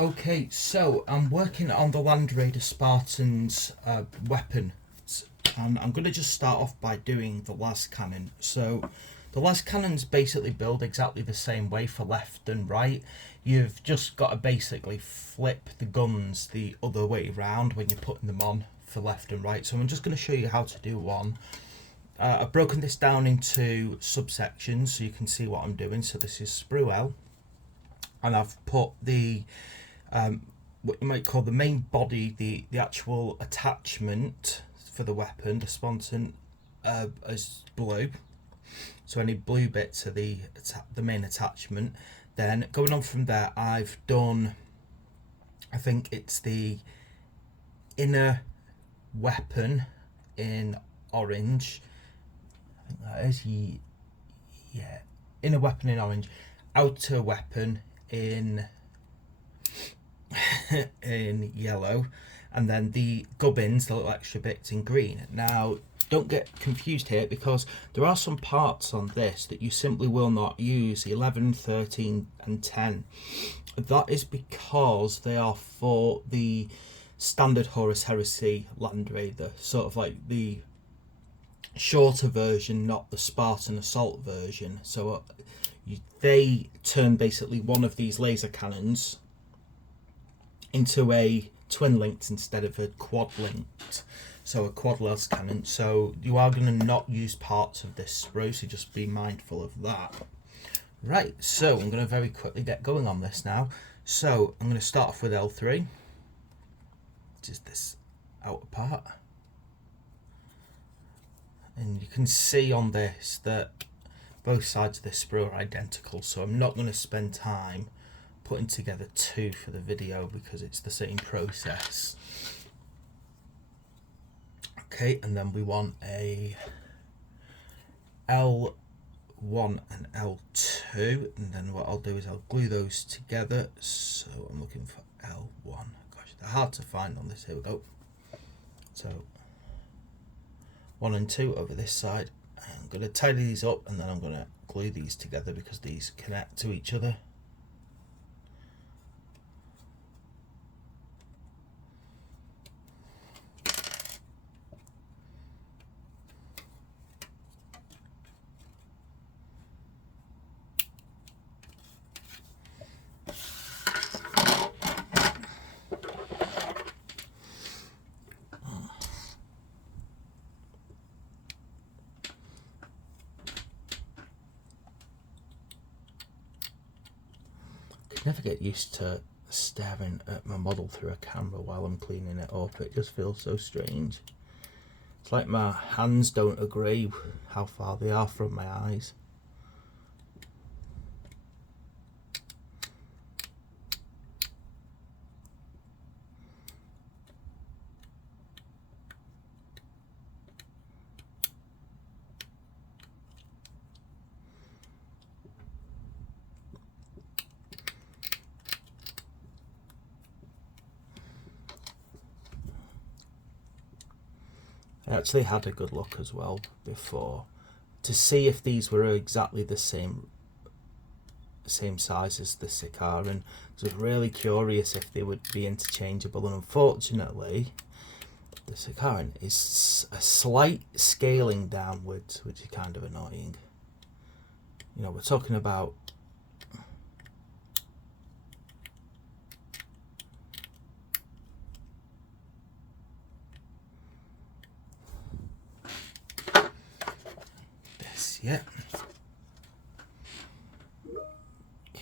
Okay, so I'm working on the Land Raider Spartan's weapon, and I'm going to just start off by doing the lascannon. So the lascannons basically build exactly the same way for left and right. You've just got to basically flip the guns the other way around when you're putting them on for left and right. So I'm just going to show you how to do one. I've broken this down into subsections so you can see what I'm doing. So this is sprue L, and I've put the what you might call the main body, the actual attachment for the weapon, the sponson, as blue. So any blue bits are the main attachment. Then going on from there, I've done, I think it's the inner weapon in orange. I think that is, yeah, inner weapon in orange, outer weapon in in yellow, and then the gubbins, the little extra bits, in green. Now don't get confused here, because there are some parts on this that you simply will not use, 11, 13 and 10. That is because they are for the standard Horus Heresy Land Raider, sort of like the shorter version, not the Spartan assault version. So they turn basically one of these laser cannons into a twin linked instead of a quad linked, so a quad lascannon. So you are going to not use parts of this sprue, so just be mindful of that. Right, so I'm going to very quickly get going on this now. So I'm going to start off with L3, which is this outer part, and you can see on this that both sides of this sprue are identical, so I'm not going to spend time putting together two for the video because it's the same process. Okay, and then we want a L1 and L2, and then what I'll do is I'll glue those together. So I'm looking for L1. Gosh, they're hard to find on this. Here we go. So 1 and 2 over this side. I'm going to tidy these up, and then I'm going to glue these together because these connect to each other. Never get used to staring at my model through a camera while I'm cleaning it up. It just feels so strange. It's like my hands don't agree how far they are from my eyes. I actually had a good look as well before to see if these were exactly the same size as the Sicarian. So I was really curious if they would be interchangeable, and unfortunately the Sicarian is a slight scaling downwards, which is kind of annoying. You know, we're talking about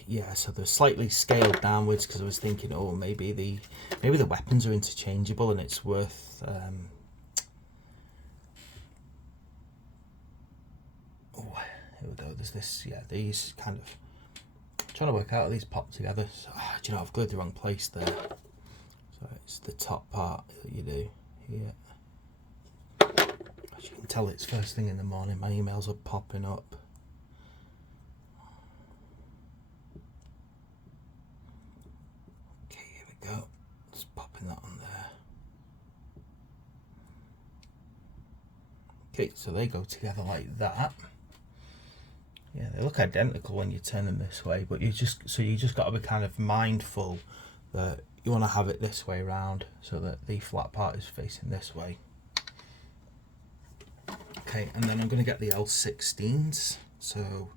yeah, so they're slightly scaled downwards because I was thinking, oh, maybe the weapons are interchangeable and it's worth oh, here we go. There's this, yeah, these kind of trying to work out how these pop together. So, do you know, I've glued the wrong place there. So it's the top part that you do here. As you can tell, it's first thing in the morning. My emails are popping up. Okay, here we go. Just popping that on there. Okay, so they go together like that. Yeah, they look identical when you turn them this way, but you just got to be kind of mindful that you want to have it this way around so that the flat part is facing this way. Okay, and then I'm going to get the L16s, so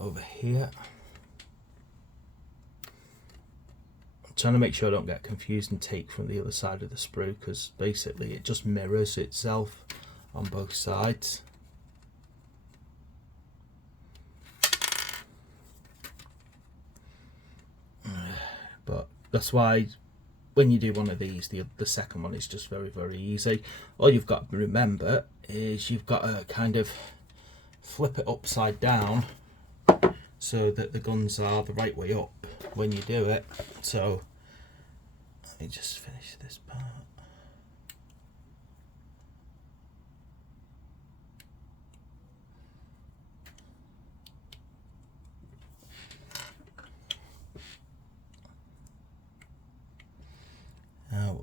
over here. I'm trying to make sure I don't get confused and take from the other side of the sprue, because basically it just mirrors itself on both sides. But that's why when you do one of these, the second one is just very, very easy. All you've got to remember is you've got to kind of flip it upside down so that the guns are the right way up when you do it. So let me just finish this part. Now,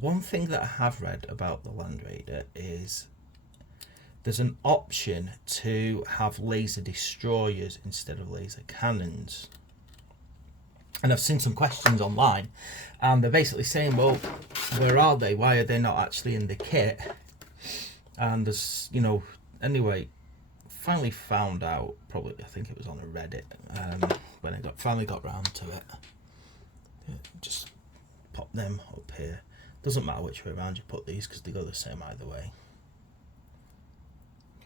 one thing that I have read about the Land Raider is there's an option to have laser destroyers instead of laser cannons. And I've seen some questions online, and they're basically saying, well, where are they? Why are they not actually in the kit? And there's, you know, anyway, finally found out, probably, I think it was on a Reddit, when I finally got round to it. Just pop them up here. Doesn't matter which way around you put these because they go the same either way.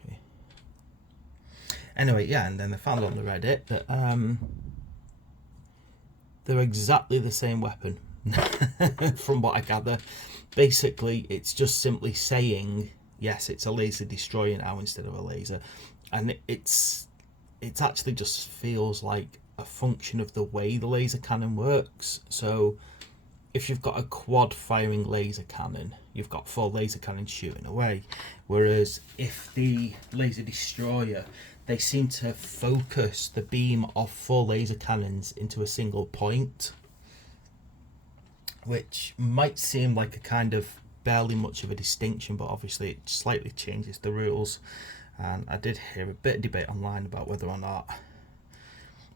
Okay. Anyway, yeah, and then they found on the Reddit that they're exactly the same weapon from what I gather. Basically, it's just simply saying, yes, it's a laser destroyer now instead of a laser, and it's actually just feels like a function of the way the laser cannon works. So if you've got a quad firing laser cannon, you've got 4 laser cannons shooting away. Whereas if the laser destroyer, they seem to focus the beam of 4 laser cannons into a single point, which might seem like a kind of barely much of a distinction, but obviously it slightly changes the rules. And I did hear a bit of debate online about whether or not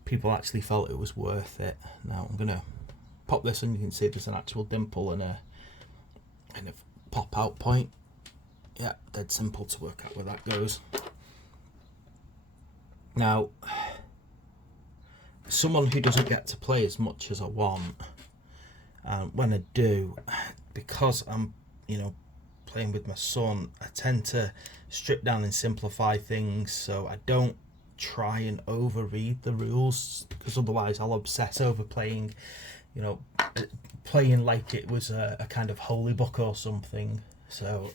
people actually felt it was worth it. Now I'm going to pop this and you can see there's an actual dimple and a kind of pop out point. Yeah, dead simple to work out where that goes. Now, someone who doesn't get to play as much as I want, when I do, because I'm, you know, playing with my son, I tend to strip down and simplify things so I don't try and overread the rules, because otherwise I'll obsess over playing, you know, playing like it was a kind of holy book or something. So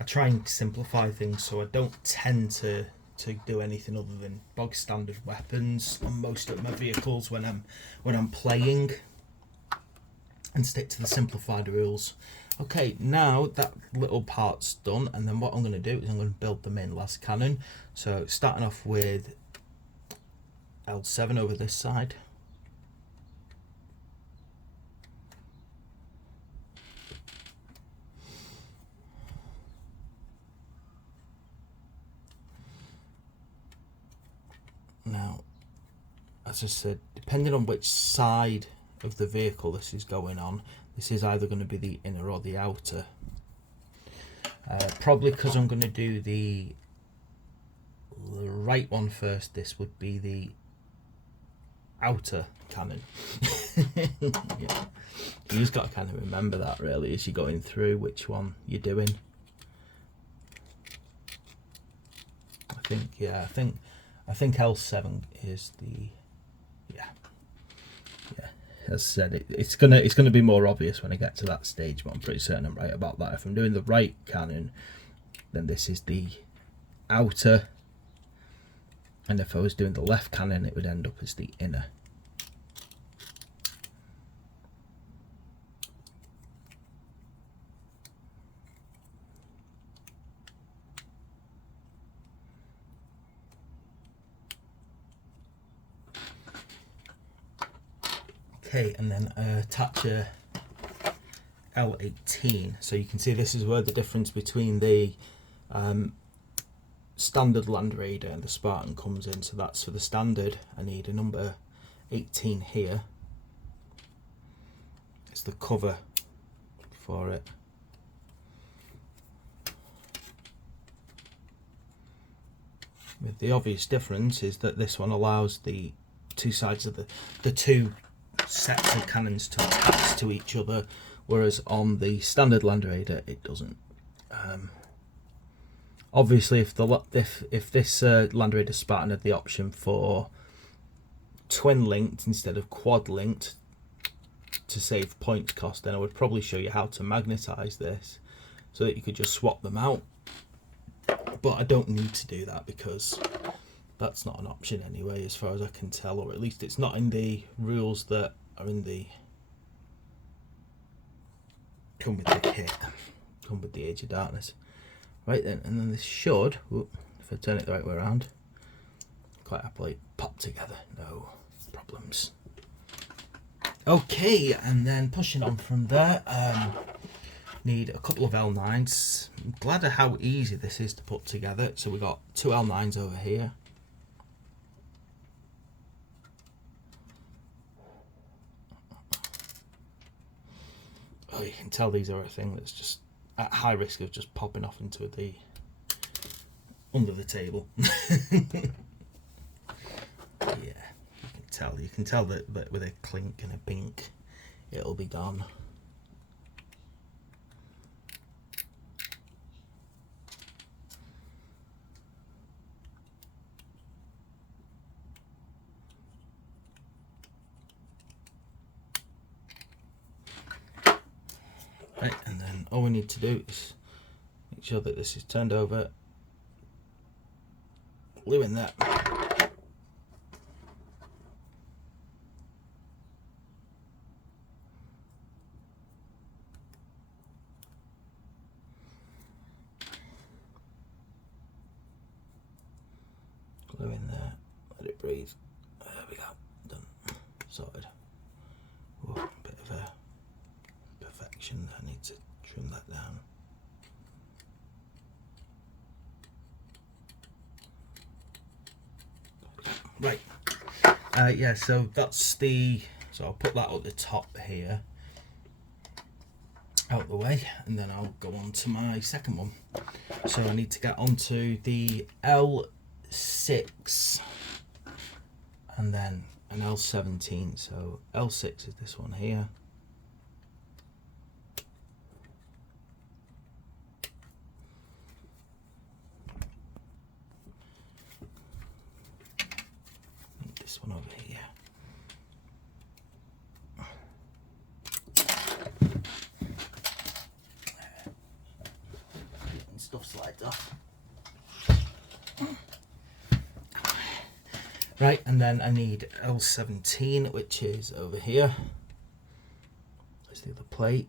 I try and simplify things so I don't tend to do anything other than bog standard weapons on most of my vehicles when I'm playing, and stick to the simplified rules. Okay, now that little part's done, and then what I'm going to do is I'm going to build them in Lascannon. So starting off with L7 over this side. Now, as I said, depending on which side of the vehicle this is going on, this is either going to be the inner or the outer. Probably because I'm going to do the right one first, this would be the outer cannon. Yeah. You just got to kind of remember that really as you're going through which one you're doing. I think L7 is the, yeah. As I said, it's gonna be more obvious when I get to that stage, but I'm pretty certain I'm right about that. If I'm doing the right cannon, then this is the outer, and if I was doing the left cannon, it would end up as the inner. Okay, and then attach a L18. So you can see this is where the difference between the standard Land Raider and the Spartan comes in. So that's for the standard. I need a number 18 here. It's the cover for it. With the obvious difference is that this one allows the two sides of the two sets of cannons to attach to each other, whereas on the standard Land Raider it doesn't. Obviously, if this Land Raider Spartan had the option for twin linked instead of quad linked to save points cost, then I would probably show you how to magnetize this so that you could just swap them out. But I don't need to do that because that's not an option anyway, as far as I can tell, or at least it's not in the rules that are in the come with the kit, come with the Age of Darkness. Right then, and then this should, if I turn it the right way around, quite happily pop together, no problems. Okay, and then pushing on from there, need a couple of L9s. I'm glad of how easy this is to put together. So we got two L9s over here. Oh, you can tell these are a thing that's just at high risk of just popping off into the under the table. Yeah, you can tell that with a clink and a pink it'll be gone. Right, and then all we need to do is make sure that this is turned over, glue in that. Glue in there, let it breathe. There we go, done, sorted. Whoa, bit of a perfection, I need to trim that down. Right, yeah, so that's so I'll put that at the top here, out the way, and then I'll go on to my second one. So I need to get onto the L6 and then an L17. So L6 is this one here. This one over here. And stuff slides off. Right, and then I need L17, which is over here. There's the other plate.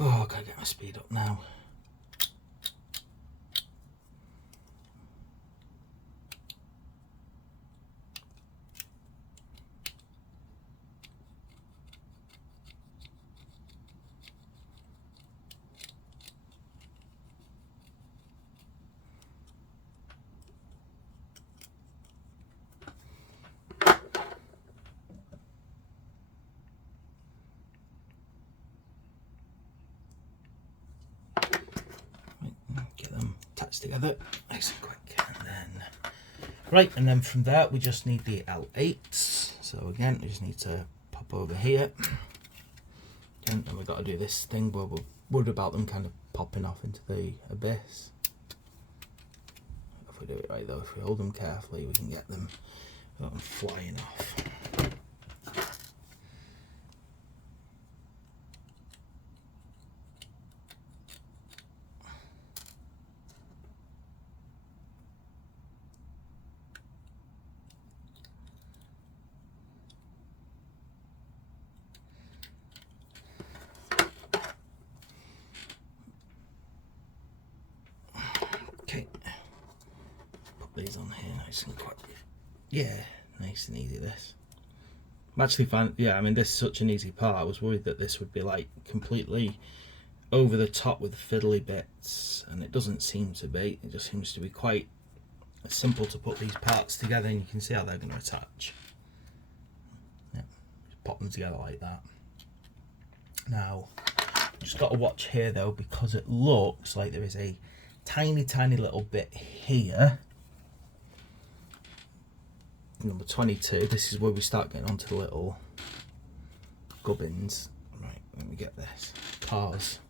Oh, I gotta get my speed up now. Together nice and quick, and then right, and then from there we just need the L8s. So again, we just need to pop over here, and we've got to do this thing where we're worried about them kind of popping off into the abyss. If we do it right though, if we hold them carefully, we can get them without them flying off. these on here nice and quick. Yeah, nice and easy this. I'm actually fine. Yeah, I mean, this is such an easy part. I was worried that this would be like completely over the top with fiddly bits, and it doesn't seem to be. It just seems to be quite simple to put these parts together, and you can see how they're going to attach. Yeah, just pop them together like that. Now, just got to watch here though, because it looks like there is a tiny little bit here. Number 22, this is where we start getting onto the little gubbins. Right, let me get this. Cars.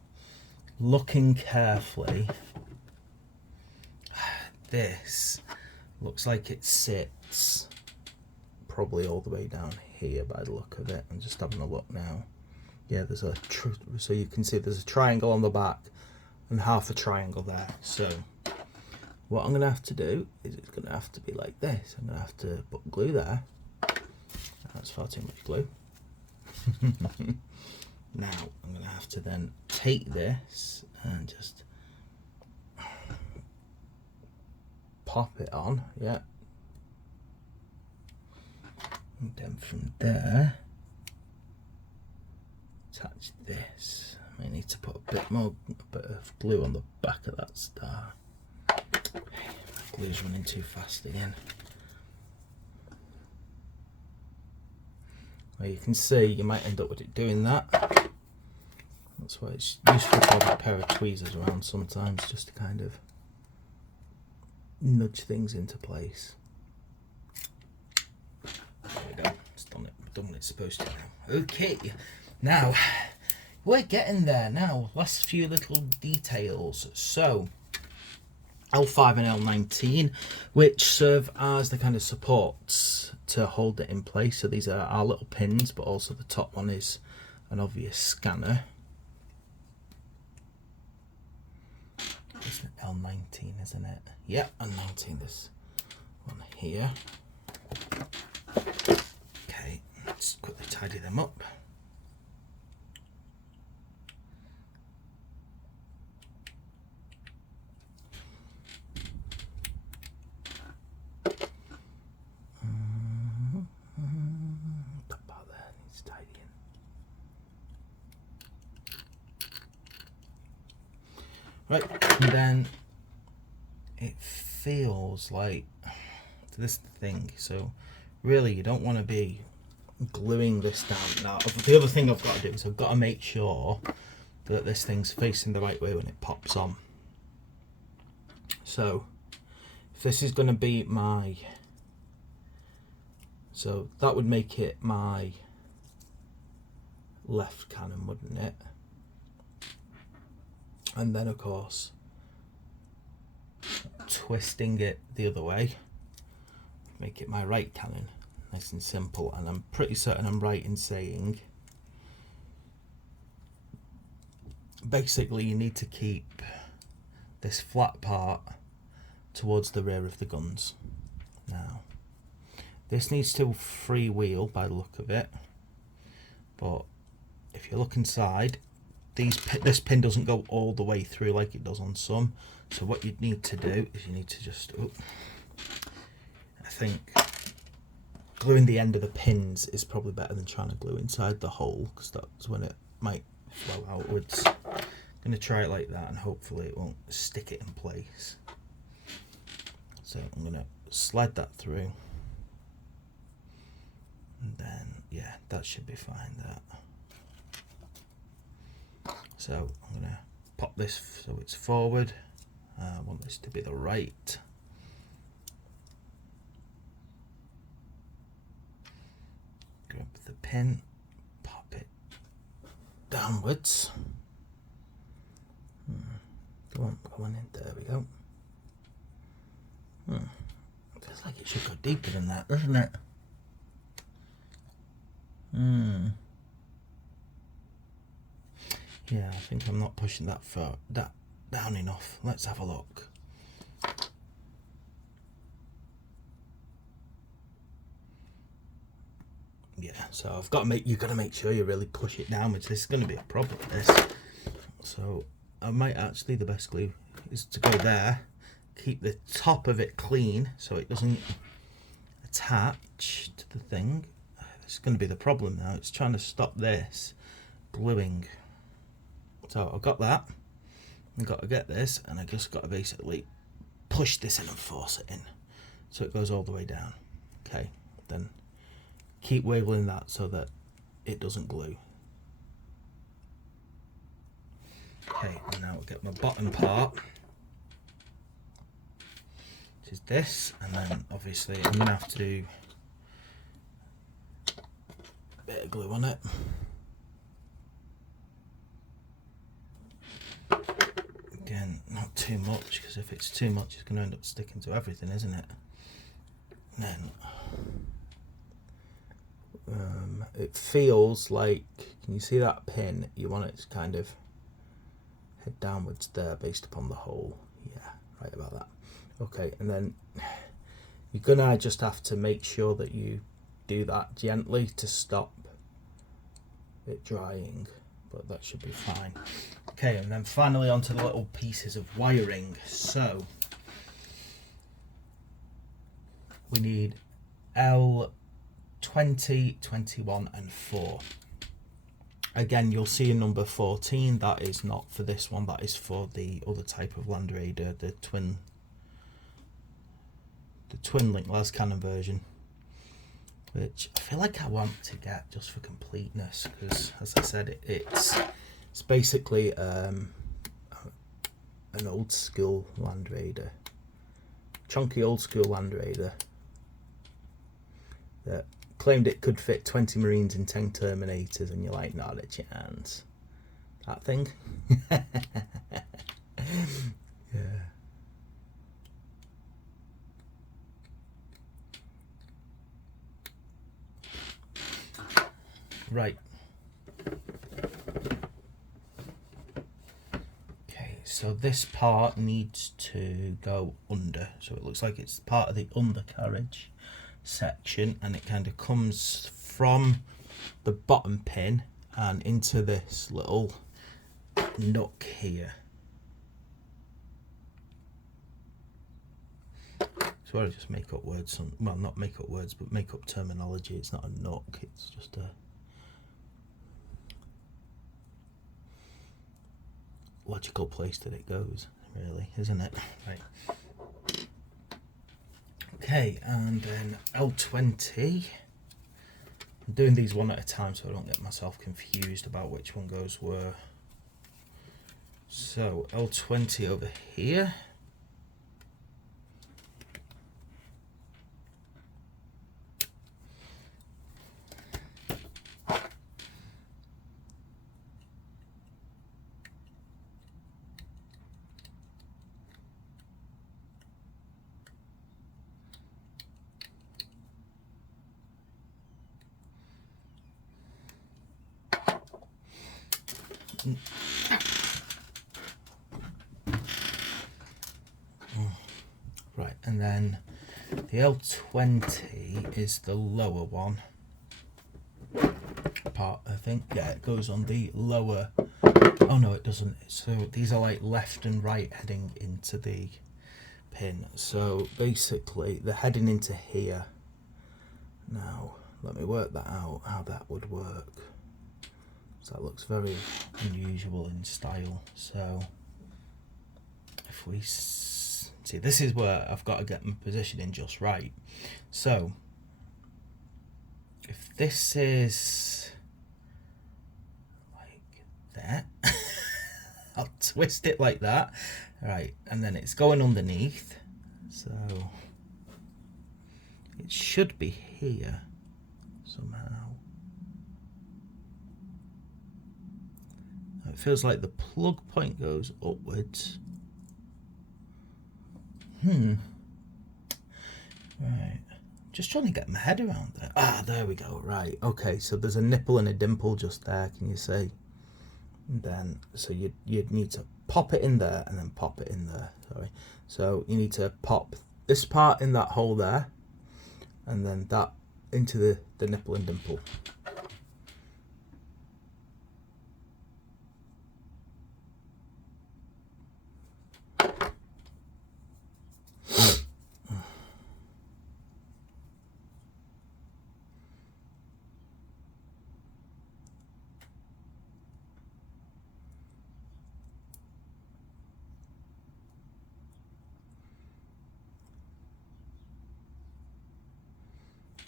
Looking carefully, this looks like it sits probably all the way down here by the look of it. I'm just having a look now. Yeah, there's a so you can see there's a triangle on the back and half a triangle there. So what I'm gonna have to do is it's gonna have to be like this. I'm gonna have to put glue there. That's far too much glue. Now I'm gonna have to then take this and just pop it on, yeah. And then from there, attach this. I may need to put a bit of glue on the back of that star. Glue's running too fast again. Well, you can see you might end up with it doing that. That's why it's useful to have a pair of tweezers around sometimes, just to kind of nudge things into place. There we go. It's done what it's supposed to now. Okay, now we're getting there now. Last few little details. So L5 and L19, which serve as the kind of supports to hold it in place. So these are our little pins, but also the top one is an obvious scanner. It's L19, isn't it? Yeah, L19, this one here. Okay, let's quickly tidy them up. That part there needs tidying. Right, and then it feels like, this is the thing, so really you don't want to be gluing this down. Now the other thing I've got to do is I've got to make sure that this thing's facing the right way when it pops on. So if this is going to be my, so that would make it my left cannon, wouldn't it? And then of course twisting it the other way, make it my right cannon. Nice and simple. And I'm pretty certain I'm right in saying basically you need to keep this flat part towards the rear of the guns. Now this needs to freewheel by the look of it, but if you look inside, this pin doesn't go all the way through like it does on some. So what you need to do is you need to just, I think gluing the end of the pins is probably better than trying to glue inside the hole, because that's when it might flow outwards. I'm going to try it like that and hopefully it won't stick it in place. So I'm going to slide that through, and then yeah, that should be fine. That. So I'm going to pop this so it's forward. I want this to be the right. Grab the pin, pop it downwards. Go on in, there we go. Feels like it should go deeper than that, doesn't it? Yeah, I think I'm not pushing that far down enough. Let's have a look. Yeah, so I've got to you've got to make sure you really push it downwards. This is going to be a problem with this. So I might actually, the best glue is to go there, keep the top of it clean so it doesn't attach to the thing. This is going to be the problem now. It's trying to stop this gluing. So I've got that. I've got to get this, and I just got to basically push this in and force it in so it goes all the way down. Okay, then keep wiggling that so that it doesn't glue. Okay, and now I'll get my bottom part, which is this, and then obviously I'm going to have to do a bit of glue on it. Again, not too much, because if it's too much it's going to end up sticking to everything, isn't it? And then it feels like, can you see that pin? You want it to kind of head downwards there based upon the hole. Yeah, right about that. Okay, and then you're gonna just have to make sure that you do that gently to stop it drying, but that should be fine. Okay, and then finally onto the little pieces of wiring. So we need L20, 21 and 4. Again, you'll see a number 14. That is not for this one, that is for the other type of Land Raider, the twin link Lascannon version, which I feel like I want to get just for completeness, because as I said, it's basically an old school Land Raider, chunky old school Land Raider that claimed it could fit 20 Marines and 10 Terminators, and you're like, not a chance. That thing. Yeah. Right. Okay, so this part needs to go under, so it looks like it's part of the undercarriage section, and it kind of comes from the bottom pin and into this little nook here. So I just make up words, well, not make up words, but make up terminology. It's not a nook, it's just a logical place that it goes, really, isn't it? Right. Okay, and then L20. I'm doing these one at a time so I don't get myself confused about which one goes where. So L20 over here. Right, and then the L20 is the lower one part, I think. Yeah, it goes on the lower. Oh no, it doesn't. So these are like left and right heading into the pin. So basically they're heading into here. Now let me work that out, how that would work. So that looks very unusual in style. So if we see, this is where I've got to get my positioning just right. So if this is like that, I'll twist it like that, right, and then it's going underneath, so it should be here somehow. It feels like the plug point goes upwards. Right, just trying to get my head around it. Ah, there we go. Right, okay, so there's a nipple and a dimple just there, can you see? And then, so you'd need to pop it in there and then pop it in there, sorry. So you need to pop this part in that hole there, and then that into the nipple and dimple.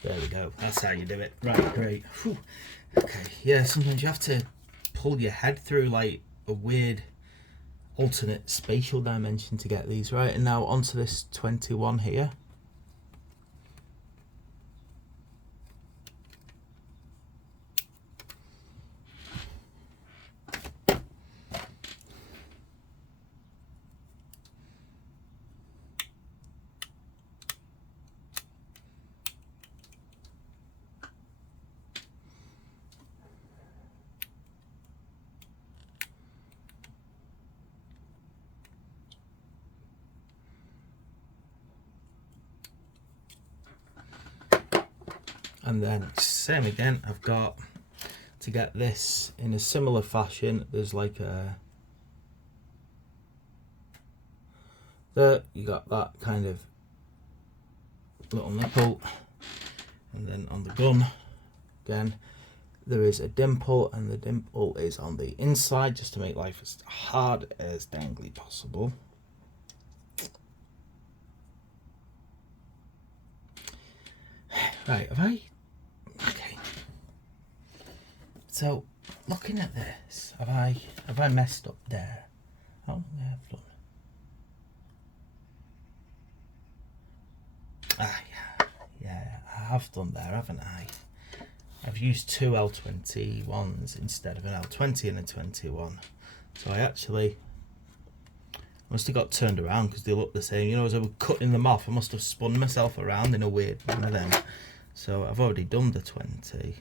There we go. That's how you do it. Right, great. Whew. Okay, yeah, sometimes you have to pull your head through like a weird alternate spatial dimension to get these right. And now onto this 21 here. And then same again, I've got to get this in a similar fashion. There's like you got that kind of little nipple, and then on the gun again there is a dimple, and the dimple is on the inside just to make life as hard as dangly possible. Right, okay. So looking at this, have I messed up there? How long have I done? Yeah, I have done there, haven't I? I've used two L21s instead of an L20 and a 21. So I must have got turned around because they look the same. You know, as I was cutting them off, I must have spun myself around in a weird manner then. So I've already done the 20.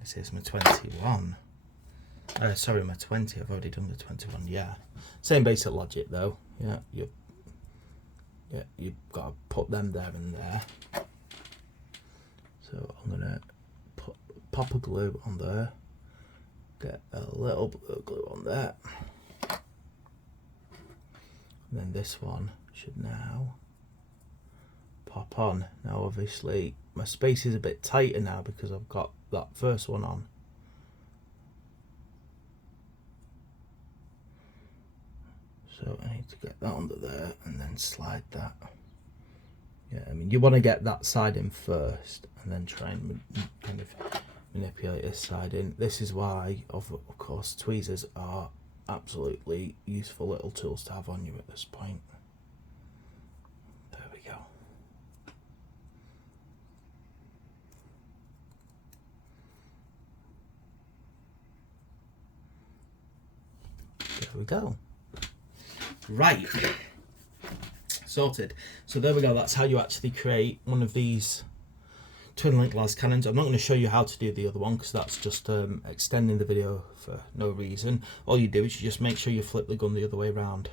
This is my 21. Sorry, my 20. I've already done the 21. Yeah, same basic logic though. Yeah, you've got to put them there and there. So I'm gonna pop a glue on there. Get a little bit of glue on there. And then this one should now pop on. Now obviously my space is a bit tighter now because I've got that first one on. So I need to get that under there and then slide that. Yeah, I mean you want to get that side in first and then try and kind of manipulate this side in. This is why of course tweezers are absolutely useful little tools to have on you at this point. There we go. There we go. Right, sorted. So there we go, that's how you actually create one of these twin link lascannons. I'm not going to show you how to do the other one because that's just extending the video for no reason. All you do is you just make sure you flip the gun the other way around.